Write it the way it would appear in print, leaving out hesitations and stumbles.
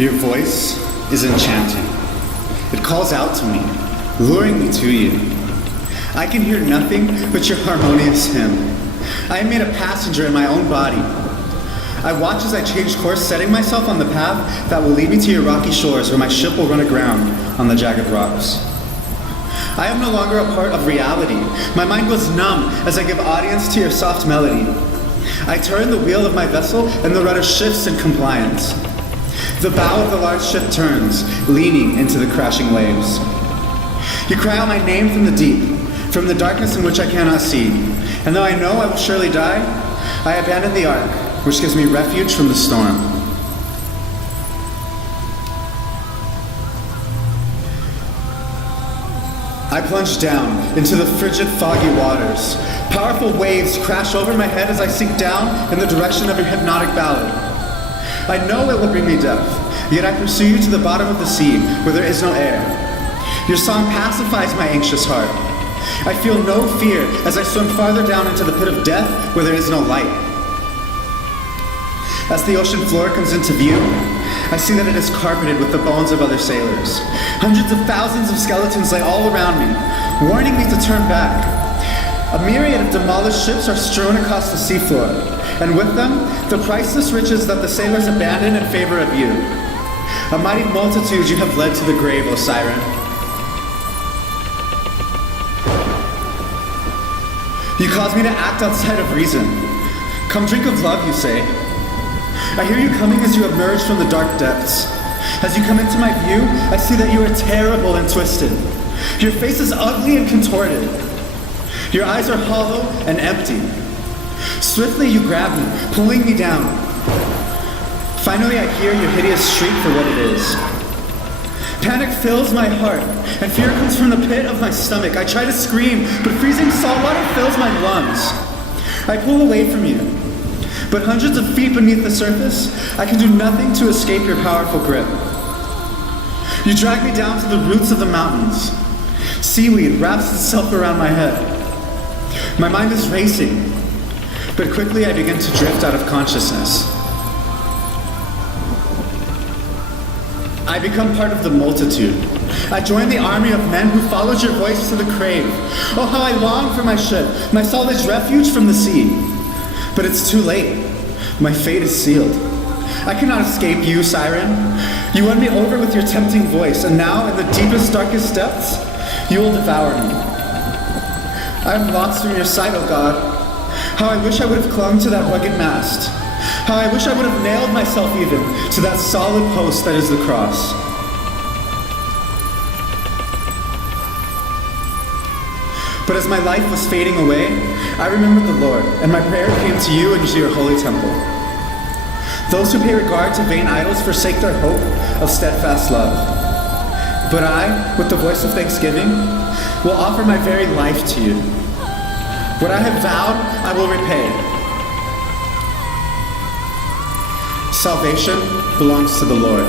Your voice is enchanting. It calls out to me, luring me to you. I can hear nothing but your harmonious hymn. I am made a passenger in my own body. I watch as I change course, setting myself on the path that will lead me to your rocky shores, where my ship will run aground on the jagged rocks. I am no longer a part of reality. My mind goes numb as I give audience to your soft melody. I turn the wheel of my vessel and the rudder shifts in compliance. The bow of the large ship turns, leaning into the crashing waves. You cry out my name from the deep, from the darkness in which I cannot see. And though I know I will surely die, I abandon the ark, which gives me refuge from the storm. I plunge down into the frigid, foggy waters. Powerful waves crash over my head as I sink down in the direction of your hypnotic ballad. I know it will bring me death, yet I pursue you to the bottom of the sea, where there is no air. Your song pacifies my anxious heart. I feel no fear as I swim farther down into the pit of death, where there is no light. As the ocean floor comes into view, I see that it is carpeted with the bones of other sailors. Hundreds of thousands of skeletons lay all around me, warning me to turn back. A myriad of demolished ships are strewn across the seafloor, and with them, the priceless riches that the sailors abandoned in favor of you. A mighty multitude you have led to the grave, O Siren. You cause me to act outside of reason. Come drink of love, you say. I hear you coming as you emerge from the dark depths. As you come into my view, I see that you are terrible and twisted. Your face is ugly and contorted. Your eyes are hollow and empty. Swiftly you grab me, pulling me down. Finally I hear your hideous shriek for what it is. Panic fills my heart, and fear comes from the pit of my stomach. I try to scream, but freezing salt water fills my lungs. I pull away from you, but hundreds of feet beneath the surface, I can do nothing to escape your powerful grip. You drag me down to the roots of the mountains. Seaweed wraps itself around my head. My mind is racing, but quickly I begin to drift out of consciousness. I become part of the multitude. I join the army of men who followed your voice to the grave. Oh, how I long for my ship, my solid refuge from the sea. But it's too late. My fate is sealed. I cannot escape you, Siren. You won me over with your tempting voice, and now, in the deepest, darkest depths, you will devour me. I am lost from your sight, O God. How I wish I would have clung to that rugged mast. How I wish I would have nailed myself even to that solid post that is the cross. But as my life was fading away, I remembered the Lord, and my prayer came to you and to your holy temple. Those who pay regard to vain idols forsake their hope of steadfast love. But I, with the voice of thanksgiving, will offer my very life to you. What I have vowed, I will repay. Salvation belongs to the Lord.